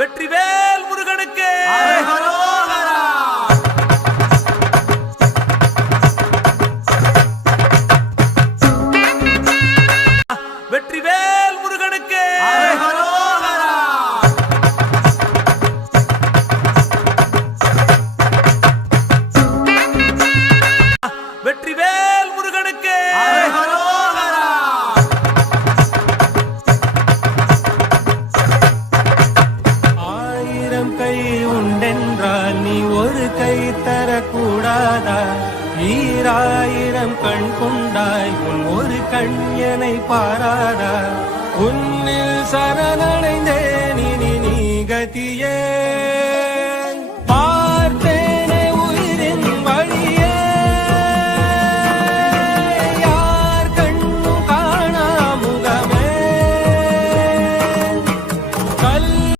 வெற்றிவேல் முருகனுக்கு வெற்றிவேல் முருகனுக்கு வெற்றிவேல் முருகனுக்கு கை உண்டென்றால் நீ ஒரு கை தரக்கூடாதா? ஈராயிரம் கண் கொண்டாய் உன் ஒரு கண்யனை பாராதா? உன்னில் சரணடைந்தே